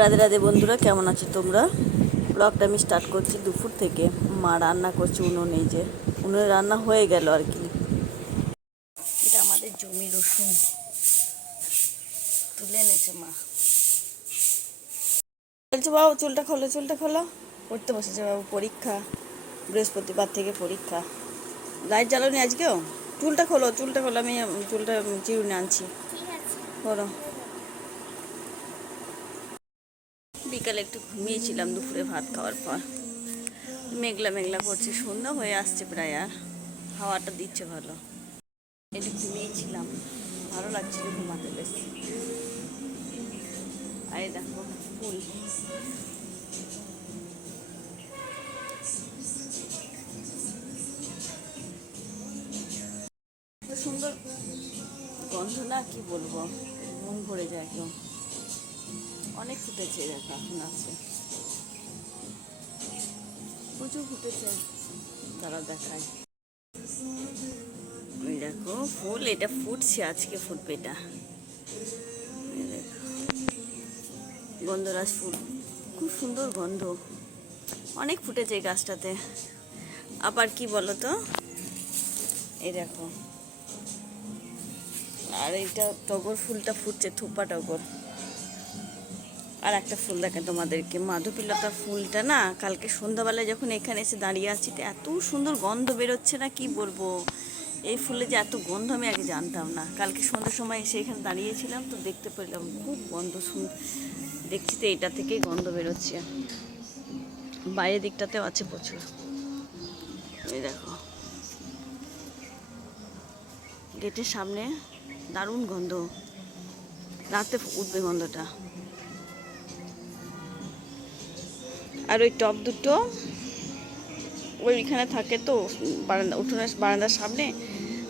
রাধে রাধে বন্ধুরা, কেমন আছো তোমরা? ব্লগটা আমি স্টার্ট করছি দুপুর থেকে। মা রান্না করছে উনুনে, যে উনুনে রান্না হয়ে গেল আর কি। এটা আমাদের জমি রসুন তুলে এনেছে মা। বলছে বাবু চুলটা খোলো, চুলটা খোলো। পড়তে বসেছে বাবু, পরীক্ষা, বৃহস্পতিবার থেকে পরীক্ষা। লাইট জ্বালানি আজকেও? চুলটা খোলো, চুলটা খোলো, আমি চুলটা চিরুনি আনছি, বলো। বিকালে একটু ঘুমিয়েছিলাম দুপুরে ভাত খাওয়ার পর। মেঘলা মেঘলা করছে, সন্ধ্যা হয়ে আসছে প্রায়, আর হাওয়াটা দিচ্ছে ভালো। একটু ঘুমিয়েছিলাম, ভালো লাগছিল ঘুমাতে বেশ। আর এই দেখো ফুল, সুন্দর গন্ধ না, কি বলবো, মন ভরে যায় একদম। অনেক ফুটেছে, দেখো এখন আছে, প্রচুর ফুটেছে, তারা দেখায়। ওই দেখো ফুল, এটা ফুটছে, আজকে ফুটবে এটা। গন্ধরাজ ফুল, খুব সুন্দর গন্ধ, অনেক ফুটেছে এই গাছটাতে। আবার কি বলো তো, এই দেখো, আর এইটা টগর ফুলটা ফুটছে, থোপা টগর। আর একটা ফুল দেখেন তোমাদেরকে, মাধবীলতা ফুলটা না, কালকে সন্ধ্যাবেলায় যখন এখানে এসে দাঁড়িয়ে আছি, তো এত সুন্দর গন্ধ বেরোচ্ছে না, কি বলবো। এই ফুলে যে এত গন্ধ আমি আগে জানতাম না। কালকে সন্ধ্যার সময় এসে এখানে দাঁড়িয়েছিলাম, তো দেখতে পেলাম খুব গন্ধ, দেখছি তো এটা থেকেই গন্ধ বেরোচ্ছে। বাইরের দিকটাতেও আছে প্রচুর, এই দেখো গেটের সামনে, দারুণ গন্ধ, রাতে উঠবে গন্ধটা। আর ওই টব দুটো ওইখানে থাকে তো, বারান্দা, উঠোনের বারান্দার সামনে,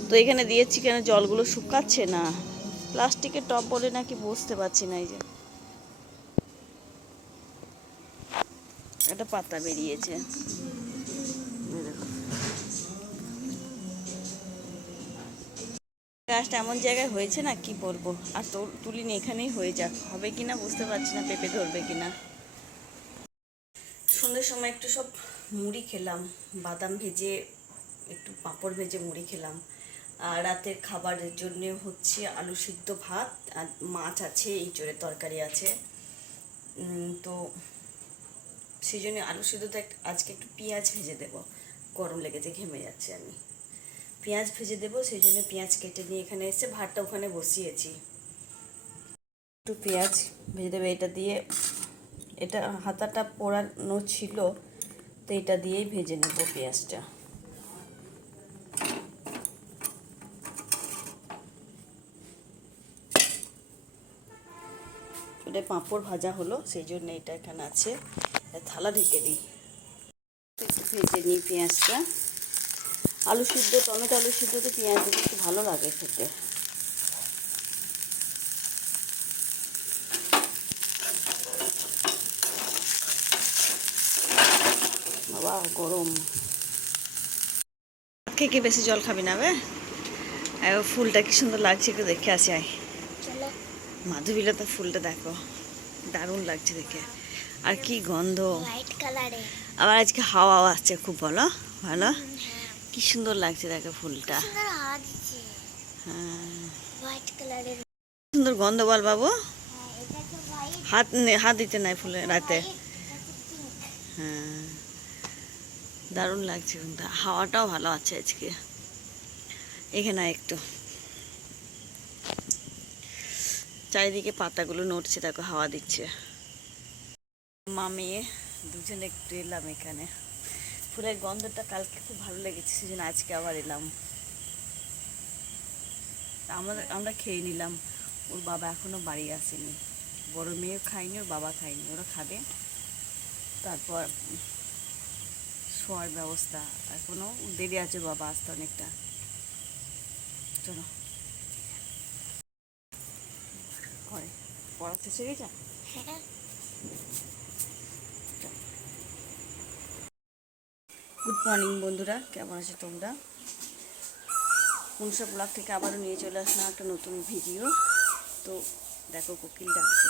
তো এখানে দিয়েছি কেন, জলগুলো শুকাচ্ছে না। প্লাস্টিকের টব বলে নাকি, বুঝতে পারছি না। এই যে একটা পাতা বেরিয়েছে, গাছটা এমন জায়গায় হয়েছে না, কি বলবো। আর তো তুলিনি, এখানেই হয়ে যাক, হবে কিনা বুঝতে পারছি না, পেঁপে ধরবে কিনা। সন্ধ্যের সময় একটু সব মুড়ি খেলাম, বাদাম ভেজে, একটু পাঁপড় ভেজে মুড়ি খেলাম। আর রাতের খাবারের জন্য হচ্ছে আলু সিদ্ধ ভাত, আর মাছ আছে, এঁচোড়ের তরকারি আছে। তো সেই জন্য আলু সিদ্ধতে আজকে একটু পেঁয়াজ ভেজে দেবো, গরম লেগেছে, ঘেমে যাচ্ছে আমি। পেঁয়াজ ভেজে দেবো, সেই জন্য পেঁয়াজ কেটে নিয়ে এখানে এসে ভাতটা ওখানে বসিয়েছি। একটু পেঁয়াজ ভেজে দেবে, এটা দিয়ে, এটা হাতাটা পোড়ানো ছিল, তো এটা দিয়েই ভেজে নেব পেঁয়াজটা। ওটা পাঁপড় ভাজা হলো, সেই জন্য এটা এখানে আছে, থালা ঢেকে দিই। একটু ভেজে নিই পেঁয়াজটা। আলু সিদ্ধ, টমেটো আলু সিদ্ধতে পেঁয়াজ দিতে একটু ভালো লাগে খেতে। বাবা গরম, কে বেশি জল খাবি না বে। ফুলটা কি সুন্দর লাগছে, একটু দেখে আসি আয়। মাধবীলতা ফুলটা দেখো, দারুণ লাগছে দেখে, আর কি গন্ধ, হোয়াইট কালারে। আবার আজকে হাওয়াও আসছে খুব, বলো ভালো, কি সুন্দর লাগছে দেখো ফুলটা। হ্যাঁ, হোয়াইট কালারের, সুন্দর গন্ধ, বল বাবু। হাত হাত দিতে নাই ফুলে রাতে। হ্যাঁ, দারুণ লাগছে কিন্তু, হাওয়াটাও ভালো আছে আজকে এখানে। একটু চারিদিকে পাতাগুলো নড়ছে, দেখো হাওয়া দিচ্ছে। মা মেয়ে দুজনে একটু এলাম এখানে, ফুলের গন্ধটা কালকে খুব ভালো লেগেছে, সেজন্য আজকে আবার এলাম। আমরা খেয়ে নিলাম, ওর বাবা এখনো বাড়ি আসেনি, বড় মেয়েও খায়নি, ওর বাবা খায়নি, ওরা খাবে, তারপর শোয়ার ব্যবস্থা। এখনো দেরি আছে, বাবা আসতে অনেকটা। চলো, করে পড়া শেষ হয়ে গেছে। গুড মর্নিং বন্ধুরা, কেমন আছো তোমরা? মনসা ব্লগ থেকে আবারও নিয়ে চলে আসলাম একটা নতুন ভিডিও। তো দেখো কোকিল ডাকছে,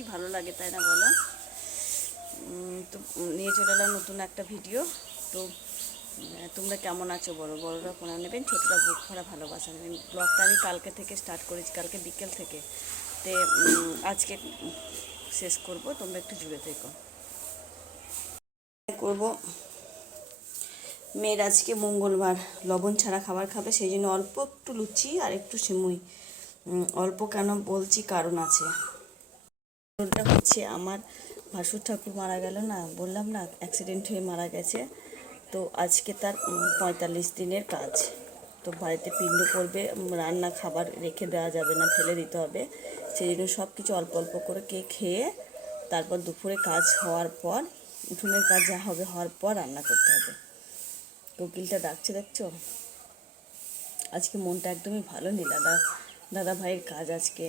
কি ভালো লাগে, তাই না বলো? তো নিয়ে চলে এলাম নতুন একটা ভিডিও। তো তোমরা কেমন আছো? বড়রা প্রণাম নেবেন, ছোটরা বুক ভরা ভালোবাসা নেবেন। ব্লগটা আমি কালকে থেকে স্টার্ট করেছি, কালকে বিকেল থেকে। তে আজকে শেষ করব, তোমরা একটু জুড়ে থেকো। করব মেয়ের আজকে মঙ্গলবার, লবণ ছাড়া খাবার খাবে, সেই জন্য অল্প একটু লুচি আর একটু সিমুই। অল্প কেন বলছি, কারণ আছে। কারণটা হচ্ছে আমার ভাসুর ঠাকুর মারা গেল না, বললাম না অ্যাক্সিডেন্ট হয়ে মারা গেছে। তো আজকে তার 45 দিনের কাজ। তো বাড়িতে পিণ্ড করবে, রান্না খাবার রেখে দেওয়া যাবে না, ফেলে দিতে হবে। সেই জন্য সব কিছু অল্প অল্প করে খেয়ে তারপর দুপুরে কাজ হওয়ার পর, উঠোনের কাজ যা হবে হওয়ার পর রান্না করতে হবে। কোকিলটা ডাকছে, দেখছো? আজকে মনটা একদমই ভালো নেই। দাদা ভাইয়ের কাজ আজকে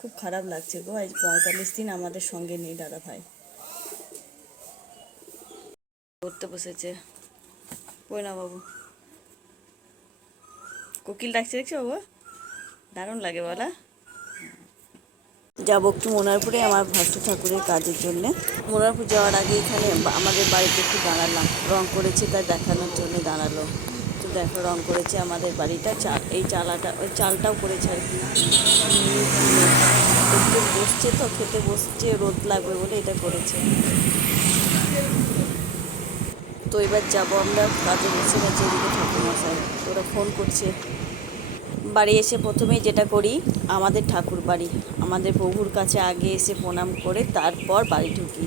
খুব খারাপ লাগছে গো। আজ 45 দিন আমাদের সঙ্গে নেই দাদা ভাই। করতে বসেছে না বাবু, কোকিল ডাকছে, দেখছো বাবু? দারুণ লাগে বলা। যাবো একটু মনারপুরে আমার ভাসু ঠাকুরের কাজের জন্য। মনারপুর যাওয়ার আগে এখানে আমাদের বাড়িতে একটু দাঁড়ালাম, রং করেছে তাই দেখানোর জন্য দাঁড়ালো। তো দেখো, রং করেছে আমাদের বাড়িটা, এই ওই চালটাও করেছে আর কি। একটু বসছে তো, খেতে বসছে, রোদ লাগবে বলে এটা করেছে। তো এবার যাবো আমরা, কাজে বসে গেছে এদিকে ঠাকুরমশাই, তোরা ফোন করছে। বাড়ি এসে প্রথমেই যেটা করি, আমাদের ঠাকুর বাড়ি, আমাদের প্রভুর কাছে আগে এসে প্রণাম করে তারপর বাড়ি ঢুকি।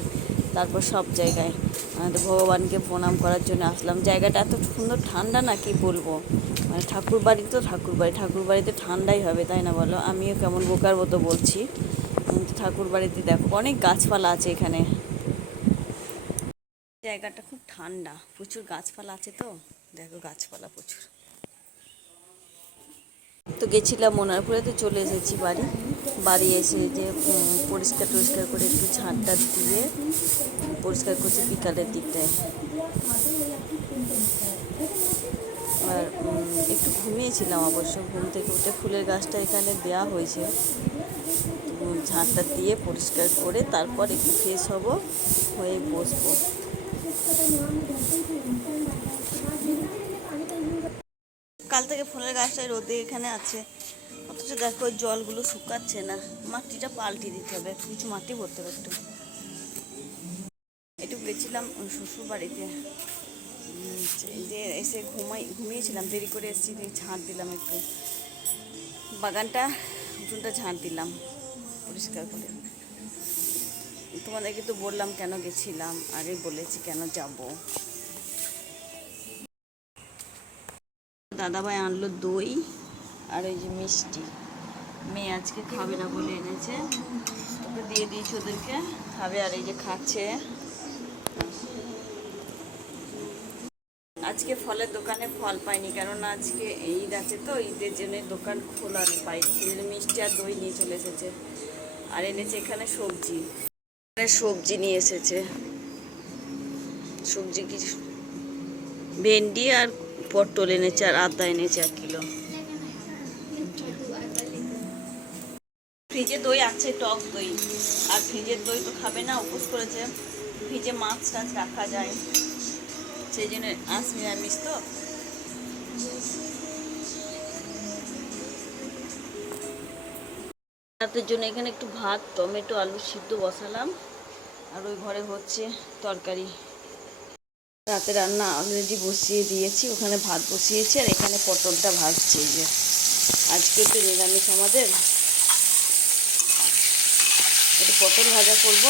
তারপর সব জায়গায় আমাদের ভগবানকে প্রণাম করার জন্য আসলাম। জায়গাটা এত সুন্দর, ঠান্ডা না কি বলবো। মানে ঠাকুর বাড়ি তো ঠাকুর বাড়িতে ঠান্ডাই হবে, তাই না বলো? আমিও কেমন বোকার মতো বলছি। ঠাকুর বাড়িতে দেখো অনেক গাছপালা আছে এখানে, জায়গাটা খুব ঠান্ডা, প্রচুর গাছপালা আছে। তো দেখো গাছপালা প্রচুর। তো গেছিলাম মনারপুরে, তো চলে এসেছি বাড়ি এসে যে পরিষ্কার করে একটু ঝাঁটটা দিয়ে পরিষ্কার করছি বিকালের দিকটায়। আর একটু ঘুমিয়েছিলাম অবশ্য, ঘুম থেকে উঠে ফুলের গাছটা এখানে দেওয়া হয়েছে, ঝাঁটটা দিয়ে পরিষ্কার করে তারপর একটু ফ্রেশ হব, হয়ে বসবো। কাল থেকে ফুলের গাছটাই রোদে এখানে আছে, অথচ দেখো জলগুলো শুকাচ্ছে না। মাটিটা পাল্টে দিতে হবে, কিছু মাটি ভরতে হবে। একটু গেছিলাম শ্বশুর বাড়িতে, যে এসে ঘুমিয়েছিলাম, দেরি করে এসেছি, ঝাঁট দিলাম একটু বাগানটা, উঠোনটা ঝাঁট দিলাম পরিষ্কার করে। তোমাদেরকে তো বললাম কেন গেছিলাম, আগে বলেছি কেন যাব। দাদাভাই আনলো দই আর এই যে মিষ্টি, মেয়ে আজকে খাবে না বলে এনেছে, ওকে দিয়ে দিয়েছি, ওদেরকে খাবে। আর এই যে খাচ্ছে। আজকে ফলের দোকানে ফল পাইনি, কেননা আজকে ঈদ আছে, তো ঈদের জন্য দোকান খোলা পাইনি, সেই জন্য মিষ্টি আর দই নিয়ে চলে এসেছে। আর এনেছে এখানে সবজি নিয়ে এসেছে। সবজি কি, ভেন্ডি আর পটল এনেছে, আর আদা এনেছে 1 কিলো। ফ্রিজে দই আছে, টক দই। আর ফ্রিজের দই তো খাবে না, উপোস করেছে। ফ্রিজে মাছ টাছ রাখা যায়, সেই জন্য আজ নিরামিষ তো। রাতের জন্য এখানে একটু ভাত, টমেটো, আলু সিদ্ধ বসালাম, আর ওই ঘরে হচ্ছে তরকারি। রাতে রান্না অলরেডি বসিয়ে দিয়েছি, ওখানে ভাত বসিয়েছি, আর এখানে পটলটা ভাজছি। যে আজকে তো নিরামিষ আমাদের, একটু পটল ভাজা করবো।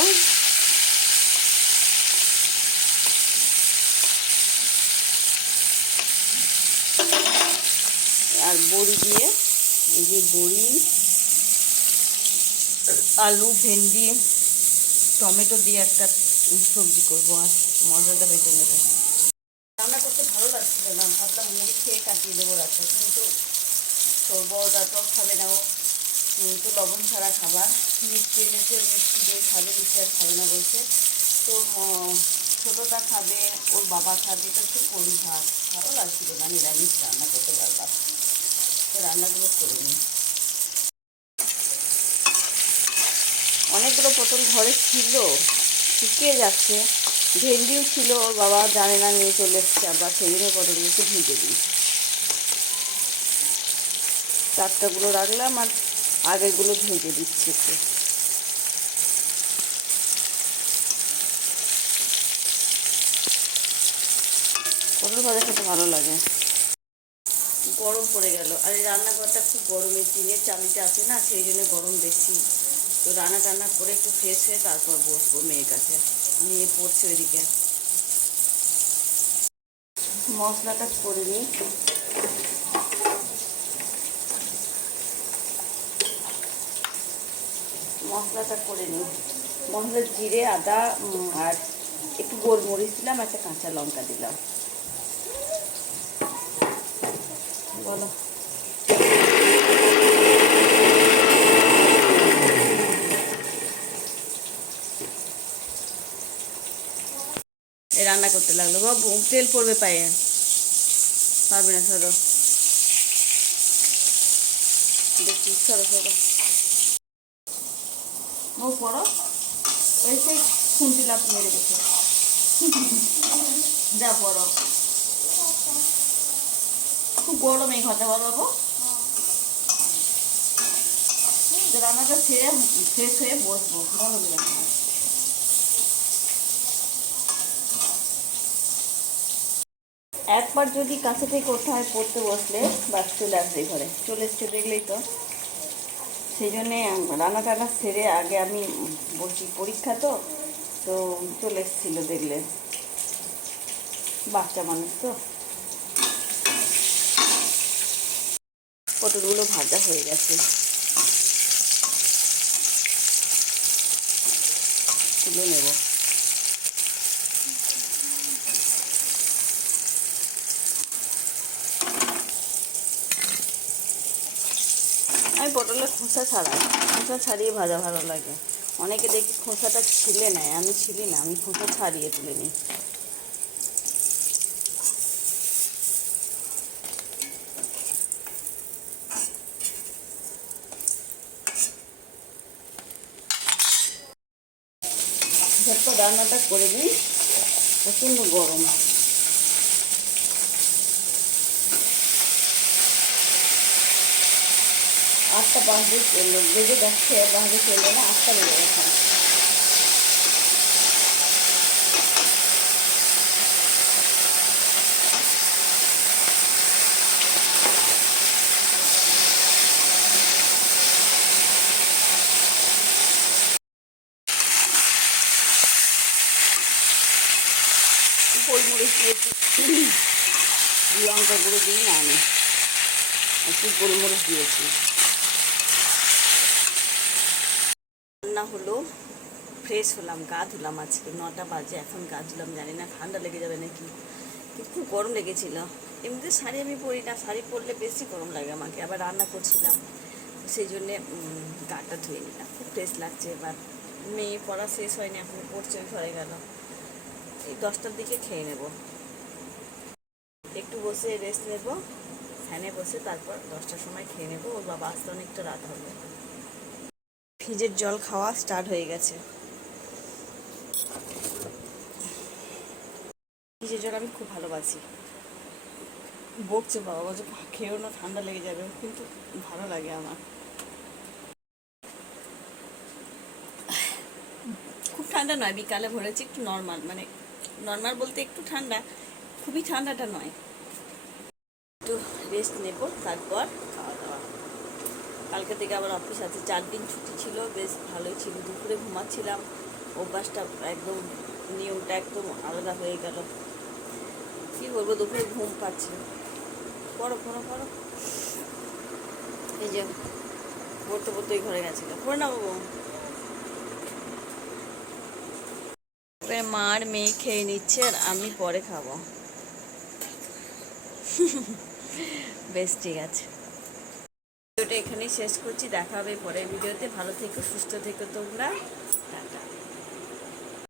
আর বড়ি দিয়ে, এই যে বড়ি, আলু, ভেন্ডি, টমেটো দিয়ে একটা সবজি করবো, আর মশলাটা বেটে নেবো। রান্না করতে ভালো লাগছিল না, ভাবলাম মুড়ি খেয়ে কাটিয়ে দেবো রাতটা, কিন্তু বড়টা তো খাবে না, ও তো লবণ ছাড়া খাবার। মিষ্টি এনেছে, মিষ্টি দই খাবে, মিষ্টি আর খাবে না বলছে। তো ছোটোটা খাবে, ওর বাবা খাবে, তো একটু করি ভাত। ভালো লাগছিল না নিরামিষ রান্না করতে পারলাম, তো রান্নাগুলো করিনি। অনেক অনেকগুলো পটল ঘরে ছিল, শুকিয়ে যাচ্ছে। ভেন্ডিও ছিল, ওর বাবা জানে না নিয়ে চলে এসছে, আবার সেই জন্য পটলগুলোকে ভিজে দিই। টাটকাগুলো রাখলাম আর আগেরগুলো ভেজে দিচ্ছি একটু। পটল ভাজা খেতে ভালো লাগে। গরম পড়ে গেল, আর এই রান্নাঘরটা খুব গরম, এই টিনের চালিটা আছে না, সেই জন্য গরম বেশি। তো রান্না টান্না করে একটু ফ্রেশ হয়ে তারপর বসবো মেয়ের কাছে। মেয়ে পড়ছে ওইদিকে। মশলাটা করে নিই। মশলাটা করে নিই। মশলা জিরে, আদা আর একটু গোলমরিচ দিলাম, একটা কাঁচা লঙ্কা দিলাম। বলো। রান্না করতে লাগলো, বাবু তেল পড়বে পায়ে, পারবে না, সরো দেখি, সরো সরো ও পড়ো। ওই সেই খুন্তি লাভ মেরে গেছে, যা পড়ো। খুব গরম এই ঘরটা, বলো বাবু। রান্নাটা ছেড়ে ফ্রেশ হয়ে বসবো, বলো। একবার যদি কাছে থেকে কোথায় পড়তে বসলে বাস চলে আসবে ঘরে, চলে এসছে দেখলেই তো। সেই জন্যে রান্না টান্না সেরে আগে আমি বলছি, পরীক্ষা তো তো চলে এসেছিলো দেখলে, বাচ্চা মানুষ তো। পটলগুলো ভাজা হয়ে গেছে, তুলে নেব। আমি পটলের খোসা ছাড়াই, খোসা ছাড়িয়ে ভাজা ভালো লাগে। অনেকে দেখি খোসাটা ছিলে নেয়, আমি ছিলি না, আমি খোসা ছাড়িয়ে তুলে নিই। ঝটপট রান্নাটা করে দিই, প্রচণ্ড গরম। আটটা বাজে চললো, বেজে যাচ্ছে, বাজে চললো না, 8টা বেজে গেছে। গোলমরিচ দিয়েছি, লঙ্কা গুঁড়ো দিই না আমি, একটু গোলমরিচ দিয়েছি। রান্না হলো, ফ্রেশ হলাম, গা ধুলাম। আজকে 9টা বাজে, এখন গা ধুলাম, জানি না ঠান্ডা লেগে যাবে নাকি, কিন্তু খুব গরম লেগেছিল। এমনিতে শাড়ি আমি পরি না, শাড়ি পরলে বেশি গরম লাগে আমাকে, আবার রান্না করছিলাম, সেই জন্যে গাটা ধুয়ে নিলাম। খুব ফ্রেশ লাগছে। এবার মেয়ে পড়া শেষ হয়নি, এখন পড়ছে, ওই ঘরে গেল। এই 10টার দিকে খেয়ে নেব, একটু বসে রেস্ট নেব ফ্যানে বসে, তারপর 10টার সময় খেয়ে নেব। ওর বাবা আসতে অনেকটা রাত হবে। ফ্রিজের জল খাওয়া স্টার্ট হয়ে গেছে। ফ্রিজের জল আমি খুব ভালোবাসি। বকছে বাবা, বলছে খেয়েও না, ঠান্ডা লেগে যাবে, কিন্তু ভালো লাগে আমার। খুব ঠান্ডা নয়, বিকালে ভরেছি, একটু নর্মাল, মানে নর্মাল বলতে একটু ঠান্ডা, খুবই ঠান্ডাটা নয়। একটু রেস্ট নেব, তারপর খাওয়া দাওয়া। কালকে থেকে আবার অফিস আছে, 4 দিন ছুটি ছিল, বেশ ভালোই ছিল। দুপুরে ঘুমাচ্ছিলাম, অভ্যাসটা একদম, নিয়মটা একদম আলাদা হয়ে গেল। কী বলবো, দুপুরে ঘুম পাচ্ছে। পড়ো পড়ো পড়ো, এই যে পড়তে পড়তেই ঘরে গেছিলো, পড়ে না বাবু। মার মেয়ে খেয়ে নিচ্ছে, আর আমি পরে খাবো। বেশ, ঠিক আছে, ভিডিওটা এখানেই শেষ করছি, দেখা হবে পরের ভিডিওতে। ভালো থেকো, সুস্থ থেকো তোমরা।